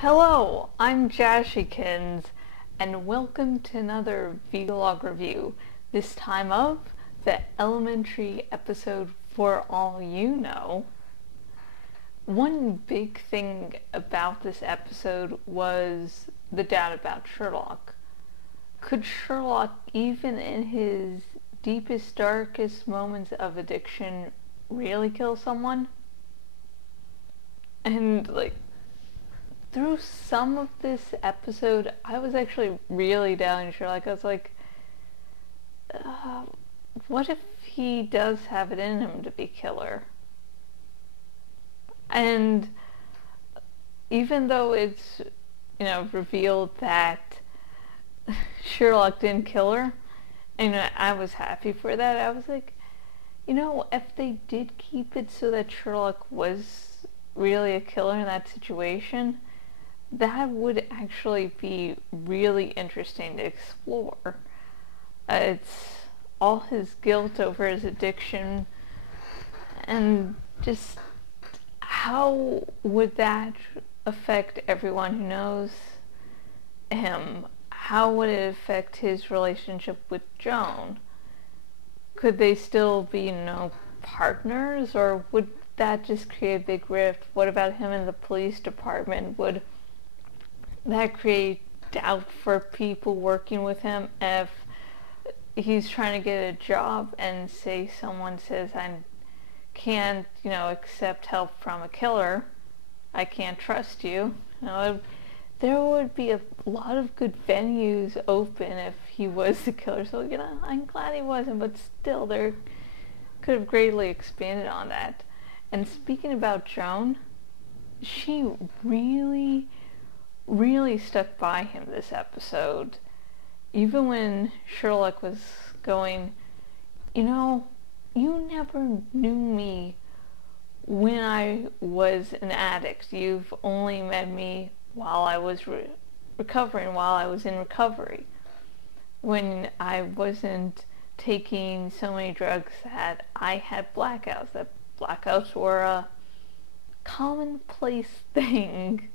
Hello, I'm Jashykins, and welcome to another vlog review, this time of the elementary episode For All You Know. One big thing about this episode was the doubt about Sherlock. Could Sherlock, even in his deepest, darkest moments of addiction, really kill someone? And, through some of this episode, I was actually really doubting Sherlock. I was like, what if he does have it in him to be killer? And even though it's, revealed that Sherlock didn't kill her, and I was happy for that, I was like, if they did keep it so that Sherlock was really a killer in that situation, that would actually be really interesting to explore. It's all his guilt over his addiction, and just how would that affect everyone who knows him? How would it affect his relationship with Joan? Could they still be, partners, or would that just create a big rift? What about him in the police department? Would that create doubt for people working with him if he's trying to get a job and say someone says, I can't, accept help from a killer, I can't trust you? There would be a lot of good venues open if he was the killer. So, I'm glad he wasn't, but still, there could have greatly expanded on that. And speaking about Joan, she really stuck by him this episode. Even when Sherlock was going, you never knew me when I was an addict. You've only met me while I was recovering, while I was in recovery. When I wasn't taking so many drugs that I had blackouts. That blackouts were a commonplace thing.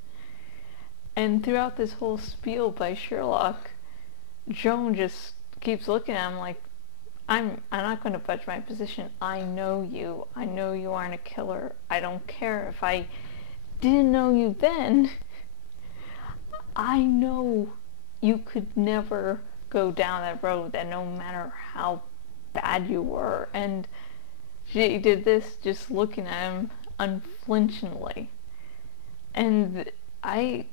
And throughout this whole spiel by Sherlock, Joan just keeps looking at him like, I'm not going to budge my position. I know you. I know you aren't a killer. I don't care if I didn't know you then. I know you could never go down that road, that no matter how bad you were. And she did this just looking at him unflinchingly. And I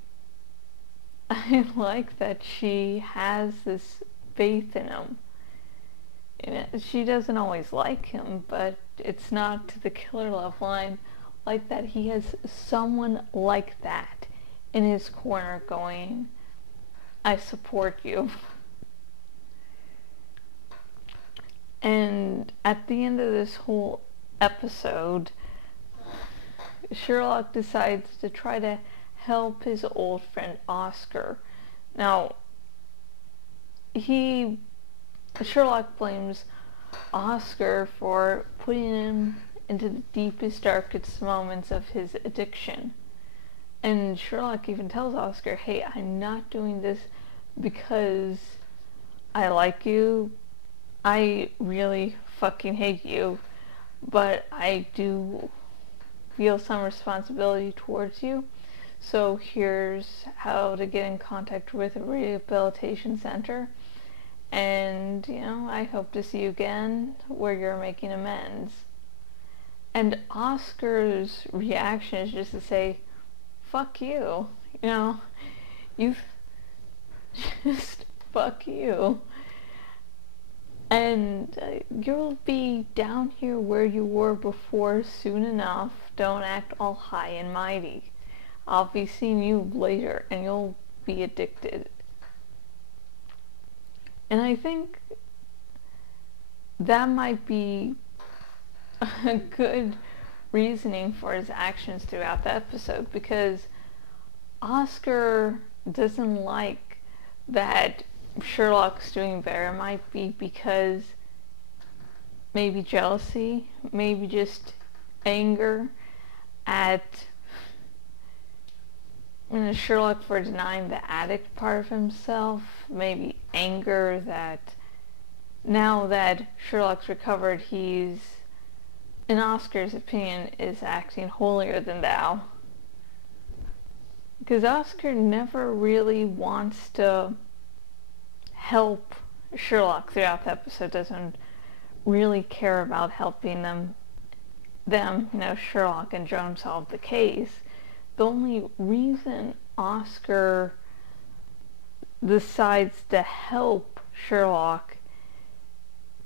like that she has this faith in him. She doesn't always like him, but it's not to the killer love line like that. He has someone like that in his corner going, I support you. And at the end of this whole episode, Sherlock decides to try to help his old friend Oscar. Now, Sherlock blames Oscar for putting him into the deepest, darkest moments of his addiction. And Sherlock even tells Oscar, hey, I'm not doing this because I like you. I really fucking hate you, but I do feel some responsibility towards you. So here's how to get in contact with a rehabilitation center. And, I hope to see you again where you're making amends. And Oscar's reaction is just to say, fuck you. You just fuck you. And you'll be down here where you were before soon enough. Don't act all high and mighty. I'll be seeing you later, and you'll be addicted. And I think that might be a good reasoning for his actions throughout the episode, because Oscar doesn't like that Sherlock's doing better. It might be because maybe jealousy, maybe just anger at Sherlock for denying the addict part of himself, maybe anger that now that Sherlock's recovered, he's, in Oscar's opinion, is acting holier than thou. Because Oscar never really wants to help Sherlock throughout the episode, doesn't really care about helping them, Sherlock and Joan solve the case. The only reason Oscar decides to help Sherlock,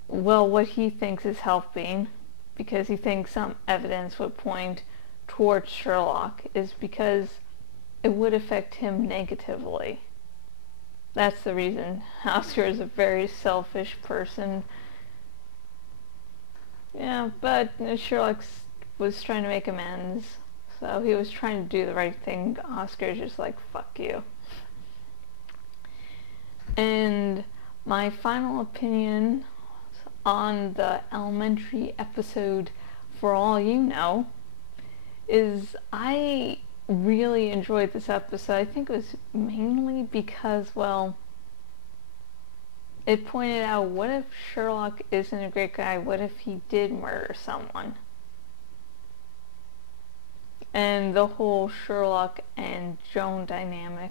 well, what he thinks is helping, because he thinks some evidence would point towards Sherlock, is because it would affect him negatively. That's the reason. Oscar is a very selfish person. Yeah, but Sherlock was trying to make amends, so he was trying to do the right thing. Oscar's just like, fuck you. And my final opinion on the elementary episode, For All You Know, is I really enjoyed this episode. I think it was mainly because, well, it pointed out, what if Sherlock isn't a great guy? What if he did murder someone? And the whole Sherlock and Joan dynamic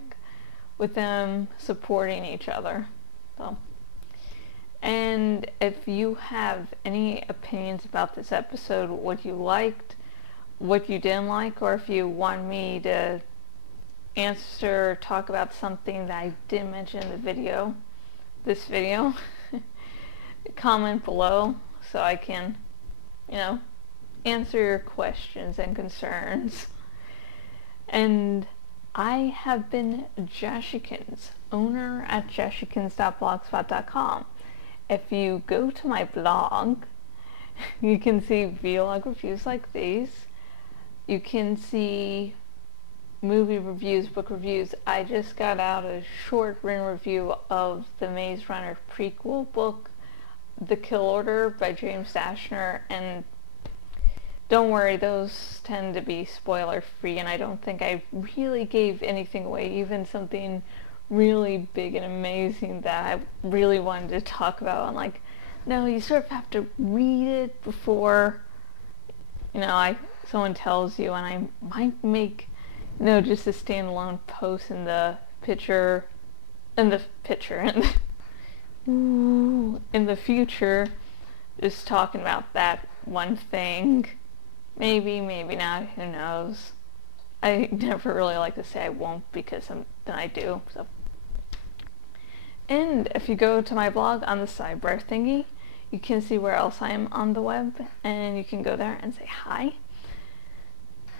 with them supporting each other. So, and if you have any opinions about this episode, what you liked, what you didn't like, or if you want me to answer, talk about something that I didn't mention in the video, this video, comment below so I can, answer your questions and concerns. And I have been Jashykins, owner at jashykins.blogspot.com. If you go to my blog, you can see vlog reviews like these. You can see movie reviews, book reviews. I just got out a short written review of the Maze Runner prequel book, The Kill Order by James Dashner, and don't worry, those tend to be spoiler free, and I don't think I really gave anything away, even something really big and amazing that I really wanted to talk about. I'm like, no, you sort of have to read it before, someone tells you, and I might make, just a standalone post in the in the future, just talking about that one thing. Maybe, maybe not, who knows. I never really like to say I won't, because then I do, so. And if you go to my blog on the sidebar thingy, you can see where else I am on the web, and you can go there and say hi.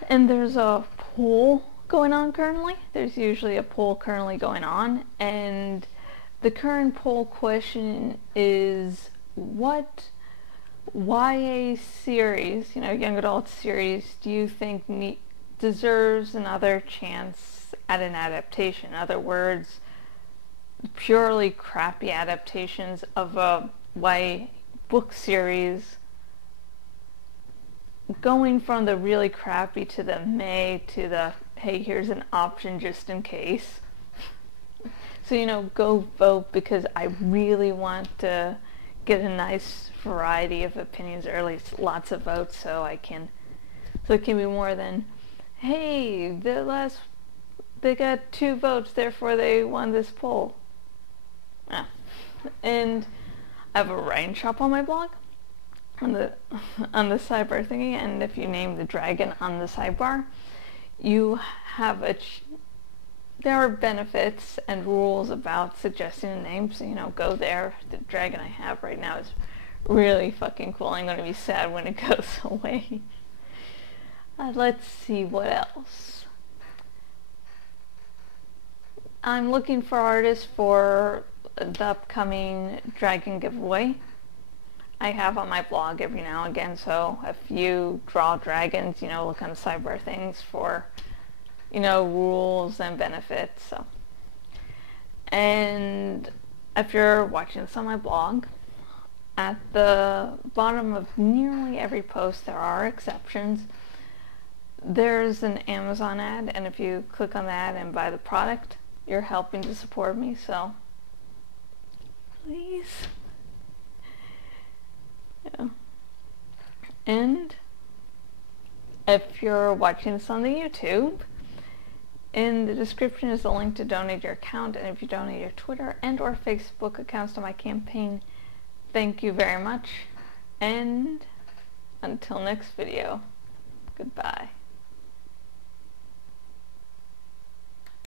And there's a poll going on currently. There's usually a poll currently going on, and the current poll question is, what YA series, young adult series, do you think deserves another chance at an adaptation? In other words, purely crappy adaptations of a YA book series, going from the really crappy to the meh to the, hey, here's an option just in case. So, go vote, because I really want to get a nice variety of opinions, or at least lots of votes, so it can be more than, hey, they got 2 votes, therefore they won this poll. Yeah. And I have a writing shop on my blog, on the sidebar thingy, and if you name the dragon on the sidebar, you have there are benefits and rules about suggesting a name, so go there. The dragon I have right now is really fucking cool. I'm gonna be sad when it goes away. Let's see what else. I'm looking for artists for the upcoming dragon giveaway I have on my blog every now and again, so if you draw dragons, look on the sidebar things for, rules and benefits. So, and if you're watching this on my blog, at the bottom of nearly every post, there are exceptions, there's an Amazon ad, and if you click on that and buy the product, you're helping to support me, so please. Yeah. And if you're watching this on the YouTube, in the description is a link to donate your account, and if you donate your Twitter and or Facebook accounts to my campaign, thank you very much, and until next video, goodbye.